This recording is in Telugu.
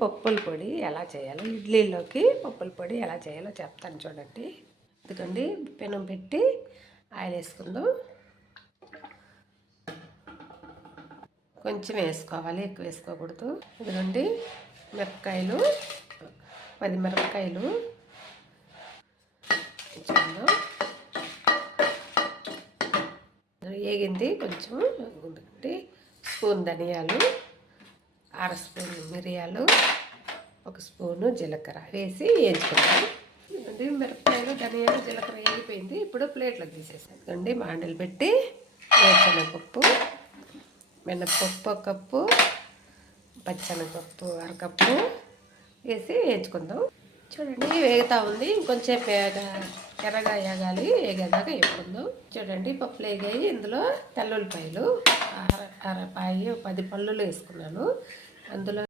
పప్పుల పొడి ఎలా చేయాలో, ఇడ్లీలోకి పప్పుల పొడి ఎలా చేయాలో చెప్తాను చూడండి. ఎందుకండి పెనం పెట్టి ఆయిల్ వేసుకుందాం. కొంచెం వేసుకోవాలి, ఎక్కువ వేసుకోకూడదు. ఎందుకండి మిరపకాయలు 10 మిరపకాయలు చూద్దాం. వేగింది కొంచెం. ఎందుకంటే స్పూన్ ధనియాలు, 1/2 స్పూన్ మిరియాలు, 1 స్పూను జీలకర్ర వేసి వేయించుకుందాం. ఎందుకంటే మిరపకాయలు, ధనియాలు, జీలకర్ర వేగిపోయింది. ఇప్పుడు ప్లేట్లోకి తీసేసాను. ఎందుకండి మాండలు పెట్టి వేరుశనగపప్పు, మినప్పప్పు 1 కప్పు, పచ్చెనగపప్పు 1/2 కప్పు వేసి వేయించుకుందాం. చూడండి వేగుతూ ఉంది. ఇంకొంచెం ఎర్రగా వేగాలి. వేగేదాకా వేపుకుందాం. చూడండి పప్పులు వేగాయి. ఇందులో తెల్లుల్లిపాయలు అరపాయి 10 పల్లులు వేసుకున్నాను. అందులో